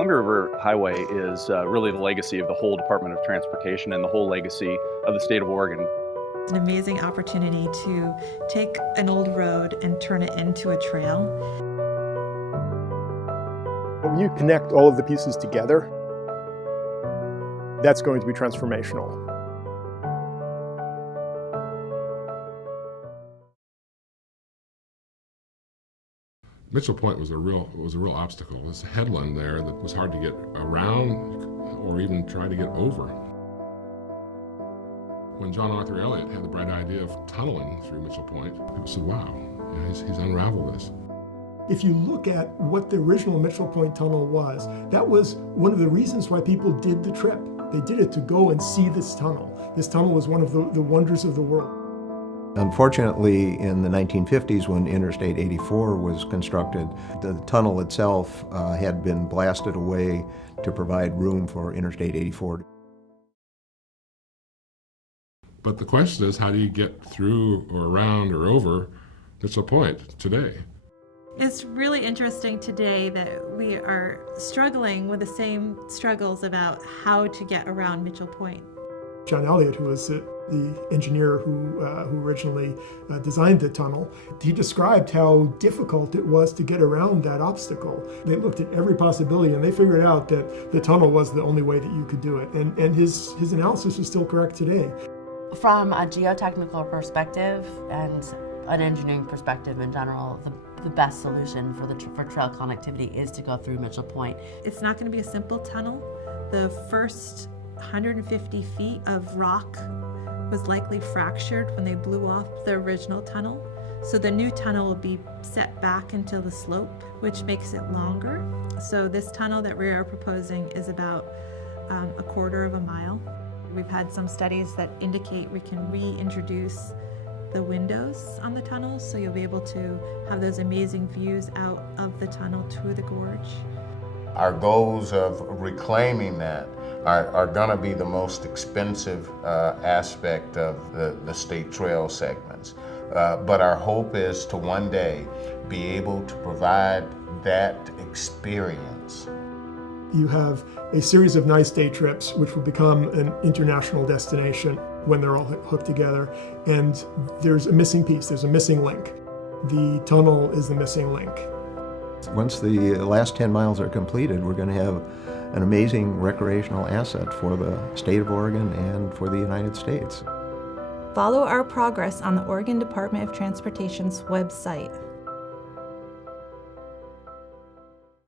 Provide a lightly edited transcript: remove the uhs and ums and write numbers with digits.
Columbia River Highway is really the legacy of the whole Department of Transportation and the whole legacy of the state of Oregon. It's an amazing opportunity to take an old road and turn it into a trail. When you connect all of the pieces together, that's going to be transformational. Mitchell Point was a real obstacle. This headland there that was hard to get around or even try to get over. When John Arthur Elliott had the bright idea of tunneling through Mitchell Point, people said, wow, he's unraveled this. If you look at what the original Mitchell Point Tunnel was, that was one of the reasons why people did the trip. They did it to go and see this tunnel. This tunnel was one of the wonders of the world. Unfortunately, in the 1950s, when Interstate 84 was constructed, the tunnel itself had been blasted away to provide room for Interstate 84. But the question is, how do you get through or around or over Mitchell Point today? It's really interesting today that we are struggling with the same struggles about how to get around Mitchell Point. John Elliott, who was the engineer who originally designed the tunnel, he described how difficult it was to get around that obstacle. They looked at every possibility and they figured out that the tunnel was the only way that you could do it. And his analysis is still correct today. From a geotechnical perspective and an engineering perspective in general, the best solution for trail connectivity is to go through Mitchell Point. It's not going to be a simple tunnel. The first 150 feet of rock was likely fractured when they blew off the original tunnel. So the new tunnel will be set back into the slope, which makes it longer. So this tunnel that we are proposing is about a quarter of a mile. We've had some studies that indicate we can reintroduce the windows on the tunnel, so you'll be able to have those amazing views out of the tunnel to the gorge. Our goals of reclaiming that are going to be the most expensive aspect of the state trail segments. But our hope is to one day be able to provide that experience. You have a series of nice day trips which will become an international destination when they're all hooked together. And there's a missing piece, there's a missing link. The tunnel is the missing link. Once the last 10 miles are completed, we're going to have an amazing recreational asset for the state of Oregon and for the United States. Follow our progress on the Oregon Department of Transportation's website.